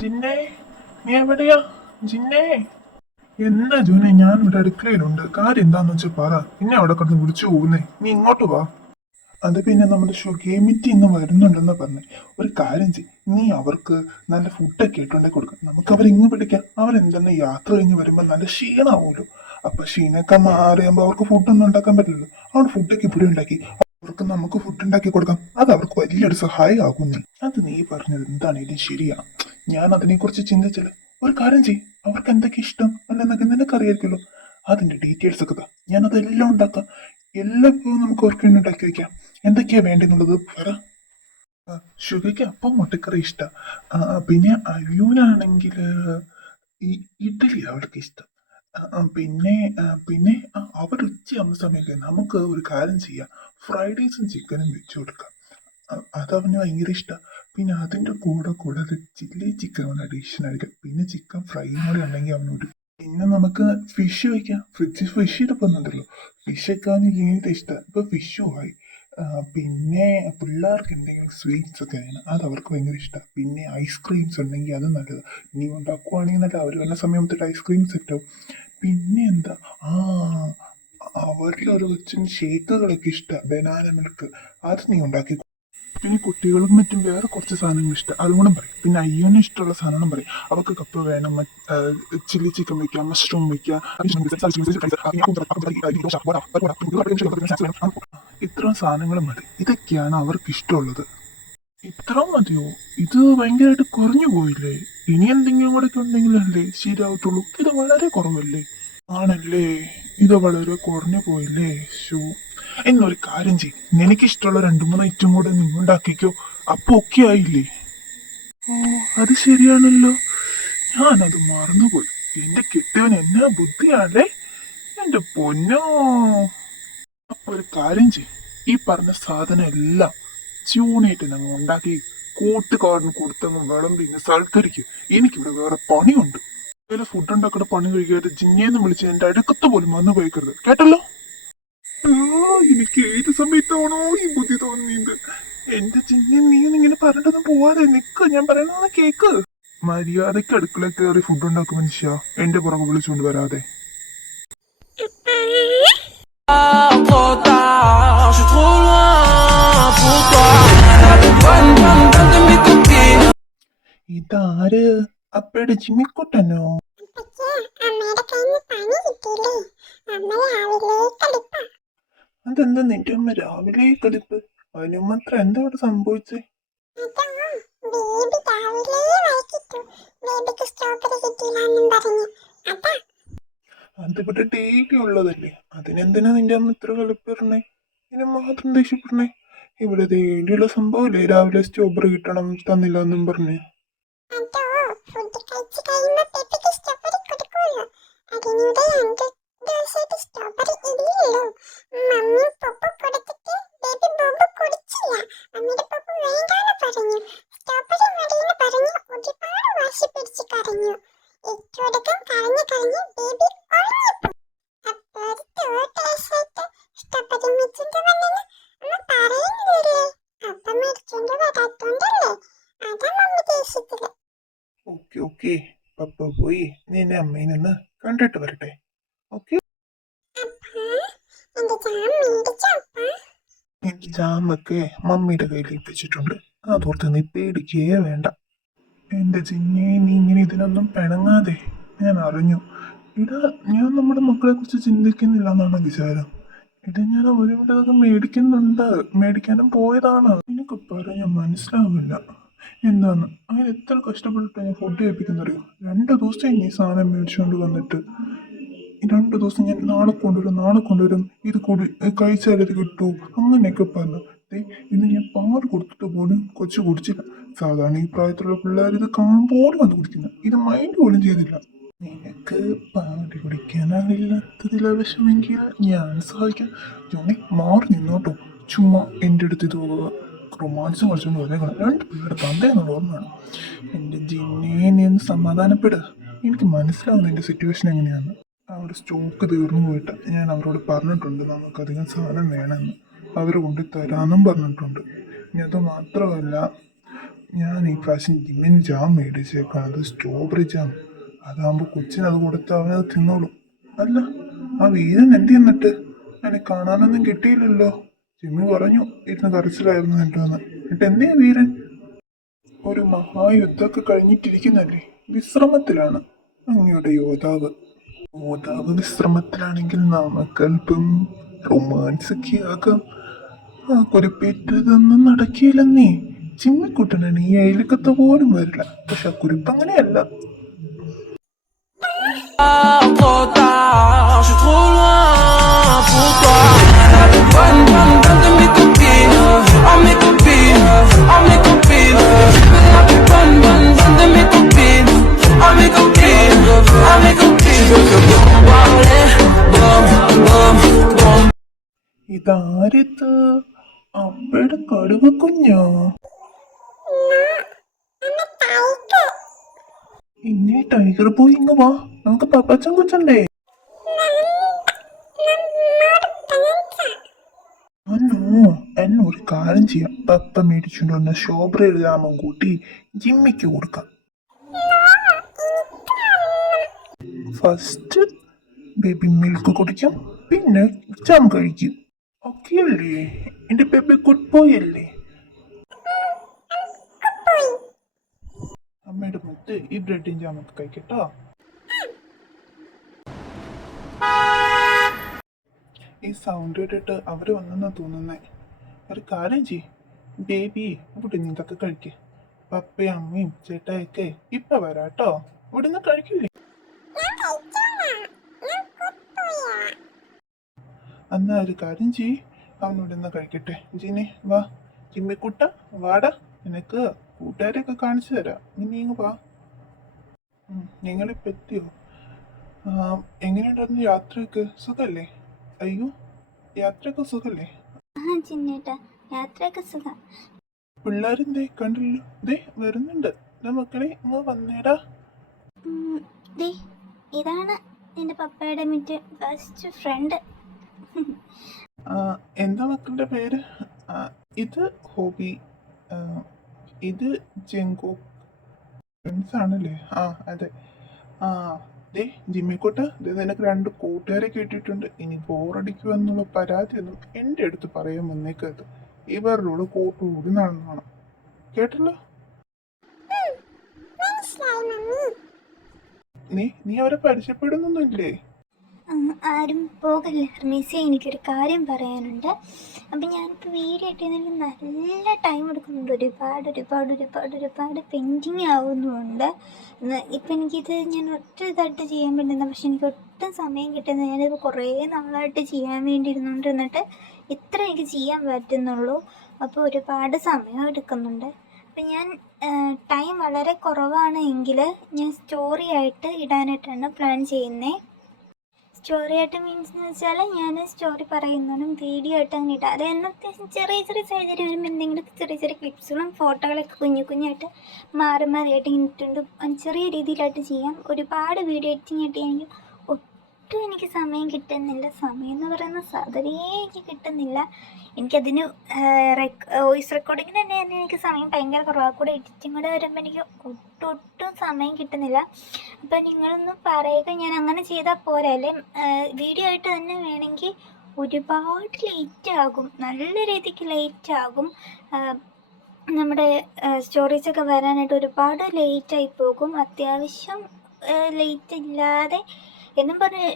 ജിന്നേ, നീ എവിടെയാ ജിന്നേ? എന്താ ജൂനെ, ഞാൻ ഇവിടെ അടുക്കളയിലുണ്ട്. കാര്യം എന്താന്ന് വെച്ചാൽ പറ. പിന്നെ അവിടെ കിടന്ന് വിളിച്ചു പോകുന്നേ. നീ ഇങ്ങോട്ട് വാ. അത് പിന്നെ നമ്മുടെ ഷുഗേമിറ്റി ഇന്ന് വരുന്നുണ്ടെന്ന് പറഞ്ഞേ. ഒരു കാര്യം ചെയ്യും, നീ അവർക്ക് നല്ല ഫുഡൊക്കെ ഇട്ടുണ്ടെങ്കിൽ കൊടുക്കാം. നമുക്ക് അവരിങ്ങ് പിടിക്കാം. അവരെന്തെന്ന് യാത്ര കഴിഞ്ഞ് വരുമ്പോൾ നല്ല ക്ഷീണമാവുമല്ലോ. അപ്പൊ ക്ഷീണമൊക്കെ മാറിയുമ്പോൾ അവർക്ക് ഫുഡൊന്നും ഉണ്ടാക്കാൻ പറ്റില്ലല്ലോ. അവിടെ ഫുഡൊക്കെ ഇവിടെ ഉണ്ടാക്കി അവർക്ക് നമുക്ക് ഫുഡ് ഉണ്ടാക്കി കൊടുക്കാം. അത് അവർക്ക് വലിയൊരു സഹായം ആകുന്നേ. അത് നീ പറഞ്ഞത് എന്താണേലും ശരിയാ. ഞാൻ അതിനെക്കുറിച്ച് ചിന്തിച്ചില്ല. ഒരു കാര്യം ചെയ്യും, അവർക്ക് എന്തൊക്കെ ഇഷ്ടം അല്ലെന്നൊക്കെ നിനക്കറിയായിരിക്കുമല്ലോ. അതിന്റെ ഡീറ്റെയിൽസ് ഒക്കെ താ, ഞാൻ അതെല്ലാം ഉണ്ടാക്കാം. എല്ലാം നമുക്ക് അവർക്ക് വേണ്ടി ഉണ്ടാക്കി വെക്കാം. എന്തൊക്കെയാ വേണ്ടെന്നുള്ളത് പറ. ഷുഗയ്ക്ക് അപ്പം മുട്ടക്കറി ഇഷ്ടം. പിന്നെ അയ്യൂനാണെങ്കിൽ ഈ ഇഡ്ഡലി അവൾക്ക് ഇഷ്ടം. പിന്നെ അവർ ഉച്ചയാവുന്ന സമയത്ത് നമുക്ക് ഒരു കാര്യം ചെയ്യാം. ഫ്രൈഡ് റൈസും ചിക്കനും വെച്ചു കൊടുക്കാം. അതവന് ഭയങ്കര ഇഷ്ടമാണ്. പിന്നെ അതിൻ്റെ കൂടെ അത് ചില്ലി ചിക്കൻ അഡീഷണൽ ആയിരിക്കും. പിന്നെ ചിക്കൻ ഫ്രൈയും കൂടെ ഉണ്ടെങ്കിൽ അവനൊരു. പിന്നെ നമുക്ക് ഫിഷ് വയ്ക്കാം. ഫ്രിഡ്ജിൽ ഫിഷ് ഇരിപ്പുന്നുണ്ടല്ലോ. ഫിഷൊക്കെ അവന് ഏത് ഇഷ്ടം. ഇപ്പൊ ഫിഷും ആയി. പിന്നെ പിള്ളേർക്ക് എന്തെങ്കിലും സ്വീറ്റ്സ് ഒക്കെ വേണം. അത് അവർക്ക് ഭയങ്കര ഇഷ്ടമാണ്. പിന്നെ ഐസ്ക്രീംസ് ഉണ്ടെങ്കിൽ അത് നല്ലത്. നീ ഉണ്ടാക്കുവാണെങ്കിൽ നല്ല അവർ വന്ന സമയത്ത് ഐസ്ക്രീം സെറ്റാവും. പിന്നെ എന്താ, അവരിൽ ഒരു കൊച്ചിന് ഷേക്കുകളൊക്കെ ഇഷ്ടമാണ്. ബനാന മിൽക്ക് അത് നീ ഉണ്ടാക്കി. പിന്നെ കുട്ടികൾക്ക് മറ്റും വേറെ കുറച്ച് സാധനങ്ങൾ ഇഷ്ടം, അതുകൊണ്ടും പറയും. പിന്നെ അയ്യോന് ഇഷ്ടമുള്ള സാധനം പറയും. അവർക്ക് കപ്പ വേണം, ചില്ലി ചിക്കൻ വയ്ക്കാം, മഷ്റൂം വയ്ക്കാം. ഇത്രയും സാധനങ്ങൾ മതി. ഇതൊക്കെയാണ് അവർക്ക് ഇഷ്ടമുള്ളത്. ഇത്രയും മതിയോ? ഇത് ഭയങ്കരമായിട്ട് കുറഞ്ഞു പോയില്ലേ? ഇനി എന്തെങ്കിലും കൂടെ ഒക്കെ ഉണ്ടെങ്കിലല്ലേ ശരിയാവത്തുള്ളൂ. ഇത് വളരെ കുറവല്ലേ? ആണല്ലേ, ഇത് വളരെ കുറഞ്ഞു പോയില്ലേ? ഷൂ, എന്നൊരു കാര്യം ചെയ്യും, നിനക്കിഷ്ടമുള്ള 2-3 ഐറ്റം കൂടെ നീ ഉണ്ടാക്കിക്കോ. അപ്പൊ ഒക്കെ ആയില്ലേ? ഓ, അത് ശരിയാണല്ലോ, ഞാനത് മറന്നുപോയി. എന്റെ കെട്ടിയവൻ എന്നാ ബുദ്ധിയാണല്ലേ, എന്റെ പൊന്നോ. അപ്പൊ ഒരു കാര്യം ചെയ്യും, ഈ പറഞ്ഞ സാധനം എല്ലാം ചൂണയിട്ട് ഞങ്ങൾ ഉണ്ടാക്കി കൂട്ടുകാരന് കൊടുത്തങ്ങ് വിളമ്പി സൽക്കരിക്കും. എനിക്കിവിടെ വേറെ പണിയുണ്ട്. ഫുഡ് ഉണ്ടാക്കുന്ന പണി കഴിക്കാതെ ജിന്നേന്ന് വിളിച്ച് എന്റെ അടുക്കത്ത് പോലും വന്നു പോയിക്കരുത്, കേട്ടല്ലോ? എനിക്ക് ഏത് സമയത്താണോ ഈ ബുദ്ധി തോന്നിയത്. എന്റെ ജിന്നെ, നീ ഇങ്ങനെ പറഞ്ഞിട്ടൊന്നും പോവാതെ നിക്ക്, ഞാൻ പറയണത് കേക്ക്. മര്യാദക്ക് അടുക്കള കയറി ഫുഡ് ഉണ്ടാക്കും മനുഷ്യ, എന്റെ പുറകെ വിളിച്ചുകൊണ്ട് വരാതെ. ഇതാര്? അപ്പയുടെ ജിമ്മിക്കുട്ടനോ? അതെന്താ നിന്റെ അമ്മ രാവിലെ കളിപ്പ്? അതിന് മാത്രം എന്താ അവിടെ സംഭവിച്ചേ? അതിവിടെ ഡെയിലി ഉള്ളതല്ലേ, അതിനെന്തിനാ നിന്റെ അമ്മ ഇത്ര കളിപ്പിറണേ? ഇതിന് മാത്രം ദേഷ്യപ്പെടണേ? ഇവിടെ ഡെയിലിയുള്ള സംഭവല്ലേ, രാവിലെ സ്ട്രോബറി കിട്ടണം തന്നില്ല എന്നും പറഞ്ഞേ. ഓക്കെ ഓക്കെ, പപ്പ പോയി നിന്നെ അമ്മയിൽ നിന്ന് കണ്ടിട്ട് വരട്ടെ. ഓക്കെ, ജാമൊക്കെ മമ്മിയുടെ കയ്യിൽ ഏൽപ്പിച്ചിട്ടുണ്ട്. അതോർത്ത് നീ പേടിക്കുകയേ വേണ്ട. എന്റെ ജിന്നെ, നീ ഇങ്ങനെ ഇതിനൊന്നും പിണങ്ങാതെ. ഞാൻ അറിഞ്ഞു. ഇടാ, ഞാൻ നമ്മുടെ മക്കളെ കുറിച്ച് ചിന്തിക്കുന്നില്ല എന്നാണ് വിചാരം. ഇത് ഞാൻ ഒരുവിധമൊക്കെ മേടിക്കാനും പോയതാണ്. നിനക്ക് പറയാൻ മനസ്സിലാവില്ല എന്താണ്. അങ്ങനെ എത്ര കഷ്ടപ്പെട്ടിട്ട് ഞാൻ ഫുഡ് കഴിപ്പിക്കുന്നറിയോ? 2 ദിവസം ഈ സാധനം മേടിച്ചുകൊണ്ട് വന്നിട്ട് 2 ദിവസം ഞാൻ നാളെ കൊണ്ടുവരും ഇത് കൂടി കഴിച്ചാൽ ഇത് കിട്ടൂ അങ്ങനെയൊക്കെ പറഞ്ഞു. ദേ, ഇന്ന് ഞാൻ പാല് കൊടുത്തിട്ട് പോലും കൊച്ചു കുടിച്ചില്ല. സാധാരണ ഈ പ്രായത്തിലുള്ള പിള്ളേർ ഇത് കാണുമ്പോൾ വന്ന് കുടിക്കുന്നത്, ഇത് മൈൻഡ് പോലും ചെയ്തില്ല. നിനക്ക് പാല് കുടിക്കാനാണില്ലാത്തതിലെ വിഷമെങ്കിൽ ഞാൻ സഹായിക്കാം. ജോണി മാറി നിന്നോട്ടോ, ചുമ്മാ എൻ്റെ അടുത്ത് ഇത് റൊമാൻസ് കളിച്ചുകൊണ്ട് വരേക്കണം. രണ്ട് പിള്ളേരുടെ തന്തയെന്നുള്ള ഓർമ്മയാണ്. എൻ്റെ ജിന്നെ, നീ ഒന്ന് സമാധാനപ്പെടുക. എനിക്ക് മനസ്സിലാവുന്ന എൻ്റെ സിറ്റുവേഷൻ എങ്ങനെയാണ്. അവിടെ സ്റ്റോക്ക് തീർന്നു പോയിട്ട് ഞാൻ അവരോട് പറഞ്ഞിട്ടുണ്ട് നമുക്കധികം സാധനം വേണമെന്ന്. അവർ കൊണ്ട് തരാമെന്നും പറഞ്ഞിട്ടുണ്ട്. ഇനി അത് മാത്രമല്ല, ഞാൻ ഈ പ്രാവശ്യം ജിമ്മിന് ജാം മേടിച്ചേക്കാണത്, സ്ട്രോബെറി ജാം. അതാകുമ്പോൾ കൊച്ചിനത് കൊടുത്ത് അവനത് തിന്നോളും. അല്ല, ആ വീരൻ എന്ത് എന്നിട്ട് എന്നെ കാണാനൊന്നും കിട്ടിയില്ലല്ലോ. ജിമ്മി പറഞ്ഞു ഇരുന്ന് കരച്ചിലായിരുന്നു എൻ്റെ വന്ന്. എന്നിട്ട് എന്തേ വീരൻ? ഒരു മഹായുദ്ധമൊക്കെ കഴിഞ്ഞിട്ടിരിക്കുന്നല്ലേ, വിശ്രമത്തിലാണ് അങ്ങയുടെ യോദ്ധാവ്. യോദ്ധാവ് വിശ്രമത്തിലാണെങ്കിൽ നമുക്കല്പം റൊമാൻസ് ഒക്കെ ആകാം. ആ കുരിപ്പേറ്റതൊന്നും നടക്കില്ലെന്നേ. ചിമ്മിക്കുട്ടനാണ് ഈ അയലക്കത്ത് പോലും വരില്ല. പക്ഷെ ആ കുരിപ്പ് അങ്ങനെയല്ല. Je suis trop loin pour toi. Bonne, bonne, bonne de mes copines. Oh mes copines, oh mes copines. Je veux la plus bonne, bonne, bonne de mes copines. Oh mes copines, oh mes copines. Je veux que bon parler, bon, bon, bon. ഇതാരിത്? അമ്മയുടെ കടുവ കുഞ്ഞോ? ഇനി tiger പോയി ഇങ്ങ് വാ, നമുക്ക് പപ്പച്ചൻ കൊച്ചണ്ടേ? എന്നെ ഒരു കാര്യം ചെയ്യാം. പപ്പ മേടിച്ചുകൊണ്ട് വന്ന സ്ട്രോബെറി ജാമും കൂട്ടി ജിമ്മിക്ക് കൊടുക്കാം. ഫസ്റ്റ് ബേബി മിൽക്ക് കുടിക്കും, പിന്നെ ജാം കഴിക്കും. ഓക്കെ അല്ലേ എന്റെ ബേബി? ഗുഡ് ബോയ് അല്ലേ? അമ്മയുടെ മുത്ത് ഈ ബ്രെഡും ജാമൊക്കെ കഴിക്കട്ടോ. ഈ സൗണ്ട് കേട്ടിട്ട് അവര് വന്നെന്നാ തോന്നുന്നേ. ഒരു കാര്യം ചെയ് ബേബി, ഇവിടെ നിന്നൊക്കെ കഴിക്ക്. പപ്പയും അമ്മയും ചേട്ടായൊക്കെ ഇപ്പൊ വരാട്ടോ. ഇവിടുന്ന് കഴിക്കില്ലേ? എന്നാ ഒരു കാര്യം ചെയ്, അവനോട് നിന്ന് കഴിക്കട്ടെ. ജിനെ വാ, ചിമ്മിക്കുട്ട വാടാ, നിനക്ക് കൂട്ടുകാരെയൊക്കെ കാണിച്ചു തരാം. നീ ഇങ്ങ് വാ. നിങ്ങളിപ്പോ എത്തിയോ? എങ്ങനെയുണ്ടായിരുന്നു യാത്രയൊക്കെ? സുഖല്ലേ? അയ്യോ, യാത്രയൊക്കെ സുഖല്ലേ? പിള്ളേരെന്തേ കണ്ടില്ലല്ലോ? ദേ വരുന്നുണ്ട്. മക്കളെ ഇങ്ങ് വന്നേടാ. ഇതാണ് എന്റെ പപ്പയുടെ ബെസ്റ്റ് ഫ്രണ്ട്. എന്താ മക്കളുടെ പേര്? ഇത് ഹോബി, ഇത് ജെങ്കോ. ഫ്രണ്ട്സ് ആണല്ലേ? അതെ. ദേ ജിമ്മിക്കോട്ട്, നിനക്ക് രണ്ട് കൂട്ടുകാരെ കിട്ടിയിട്ടുണ്ട്. ഇനി ബോറടിക്കുമെന്നുള്ള പരാതിയൊന്നും എൻ്റെ അടുത്ത് പറയാൻ വന്നേക്കരുത്. ഇവരുടെ കൂട്ടുകൂടി നടന്നോണം, കേട്ടല്ലോ? നീ അവരെ പരിചയപ്പെടുന്നൊന്നുമില്ലേ? ആരും പോകല്ലേ ഹർമീസ, എനിക്കൊരു കാര്യം പറയാനുണ്ട്. അപ്പം ഞാനിപ്പോൾ വീഡിയോ ഇട്ടുന്നതിന് നല്ല ടൈം എടുക്കുന്നുണ്ട്. ഒരുപാട് പെൻഡിങ് ആവുന്നുമുണ്ട്. ഇപ്പം എനിക്കിത് ഞാൻ ഒറ്റ ഇതായിട്ട് ചെയ്യാൻ പറ്റുന്ന, പക്ഷെ എനിക്ക് ഒട്ടും സമയം കിട്ടുന്നത്. ഞാനിത് കുറേ നാളായിട്ട് ചെയ്യാൻ വേണ്ടി ഇരുന്നുകൊണ്ടിരുന്നിട്ട് ഇത്ര എനിക്ക് ചെയ്യാൻ പറ്റുന്നുള്ളൂ. അപ്പോൾ ഒരുപാട് സമയം എടുക്കുന്നുണ്ട്. അപ്പം ഞാൻ ടൈം വളരെ കുറവാണ് എങ്കിൽ ഞാൻ സ്റ്റോറി ആയിട്ട് ഇടാനായിട്ടാണ് പ്ലാൻ ചെയ്യുന്നത്. സ്റ്റോറി ആയിട്ട് മീൻസ് എന്ന് വെച്ചാൽ ഞാൻ സ്റ്റോറി പറയുന്നതും വീഡിയോ ആയിട്ട് അങ്ങനെ ഇടാം. അത് തന്നെ അത്യാവശ്യം ചെറിയ സാഹചര്യം വരുമ്പോൾ എന്തെങ്കിലും ചെറിയ ക്ലിപ്സുകളും ഫോട്ടോകളൊക്കെ കുഞ്ഞായിട്ട് മാറിയായിട്ട് ഇട്ടിട്ടുണ്ട്. ചെറിയ രീതിയിലായിട്ട് ചെയ്യാം. ഒരുപാട് വീഡിയോ എഡിറ്റിംഗ് ആയിട്ട് എനിക്ക് ഒട്ടും എനിക്ക് സമയം കിട്ടുന്നില്ല. സമയം എന്ന് പറയുന്ന സാധനേ എനിക്ക് കിട്ടുന്നില്ല. എനിക്കതിന് വോയിസ് റെക്കോർഡിങ്ങിന് തന്നെ എനിക്ക് സമയം ഭയങ്കര കുറവാണ്. കൂടെ എഡിറ്റിംഗ് കൂടെ വരുമ്പോൾ എനിക്ക് ഒട്ടും സമയം കിട്ടുന്നില്ല. അപ്പം നിങ്ങളൊന്ന് പറയുക, ഞാൻ അങ്ങനെ ചെയ്താൽ പോരാ അല്ലേ? വീഡിയോ ആയിട്ട് തന്നെ വേണമെങ്കിൽ ഒരുപാട് ലേറ്റ് ആകും, നല്ല രീതിക്ക് ലേറ്റ് ആകും. നമ്മുടെ സ്റ്റോറീസൊക്കെ വരാനായിട്ട് ഒരുപാട് ലേറ്റായി പോകും. അത്യാവശ്യം ലേറ്റ് ഇല്ലാതെ എന്നും പറഞ്ഞ്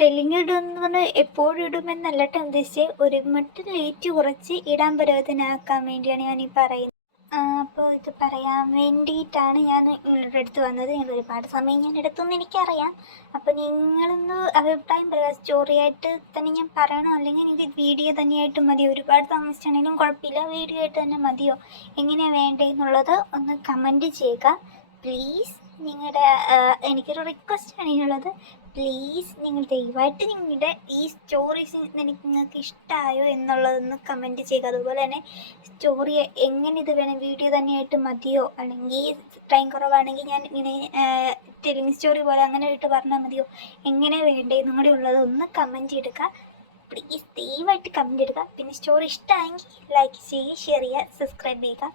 ടെലിങ് ഇടുമെന്ന് പറഞ്ഞാൽ എപ്പോഴും ഇടുമെന്നല്ല ഉദ്ദേശിച്ചത്. ഒരു മട്ടും ലേറ്റ് കുറച്ച് ഇടാൻ പരുവത്തിനാക്കാൻ വേണ്ടിയാണ് ഞാൻ ഈ പറയുന്നത്. അപ്പോൾ ഇത് പറയാൻ വേണ്ടിയിട്ടാണ് ഞാൻ നിങ്ങളുടെ അടുത്ത് വന്നത്. നിങ്ങൾ ഒരുപാട് സമയം ഞാൻ എടുത്തെന്ന് എനിക്കറിയാം. അപ്പോൾ നിങ്ങളൊന്ന് അഭിപ്രായം പറയുക. സ്റ്റോറിയായിട്ട് തന്നെ ഞാൻ പറയണോ, അല്ലെങ്കിൽ എനിക്ക് വീഡിയോ തന്നെയായിട്ട് മതിയോ? ഒരുപാട് താമസിച്ചാണെങ്കിലും കുഴപ്പമില്ല, വീഡിയോ ആയിട്ട് തന്നെ മതിയോ, എങ്ങനെയാണ് വേണ്ടതെന്നുള്ളത് ഒന്ന് കമൻറ്റ് ചെയ്യുക പ്ലീസ്. നിങ്ങളുടെ എനിക്കൊരു റിക്വസ്റ്റാണ് ഇതിനുള്ളത്. പ്ലീസ് നിങ്ങൾ ദയവായിട്ട് നിങ്ങളുടെ ഈ സ്റ്റോറീസ് നിങ്ങൾക്ക് ഇഷ്ടമായോ എന്നുള്ളതൊന്ന് കമൻറ്റ് ചെയ്യുക. അതുപോലെ തന്നെ സ്റ്റോറി എങ്ങനെ ഇത് വേണം, വീഡിയോ തന്നെയായിട്ട് മതിയോ, അല്ലെങ്കിൽ ടൈം കുറവാണെങ്കിൽ ഞാൻ ഇങ്ങനെ ടെലിംഗ് സ്റ്റോറി പോലെ അങ്ങനെ ഇട്ട് പറഞ്ഞാൽ മതിയോ, എങ്ങനെ വേണ്ടതെന്നും കൂടി ഉള്ളത് ഒന്ന് കമൻറ്റ് എടുക്കുക പ്ലീസ്. ദയവായിട്ട് കമൻറ്റ് എടുക്കുക. പിന്നെ സ്റ്റോറി ഇഷ്ടമായെങ്കിൽ ലൈക്ക് ചെയ്യുക, ഷെയർ ചെയ്യുക, സബ്സ്ക്രൈബ് ചെയ്യുക.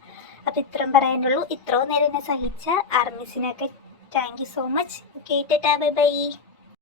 അപ്പോൾ ഇത്രയും പറയാനുള്ളൂ. ഇത്രയും നേരം എന്നെ സഹിച്ച ആർമിസിനൊക്കെ thank you so much. Okay, tata, bye by.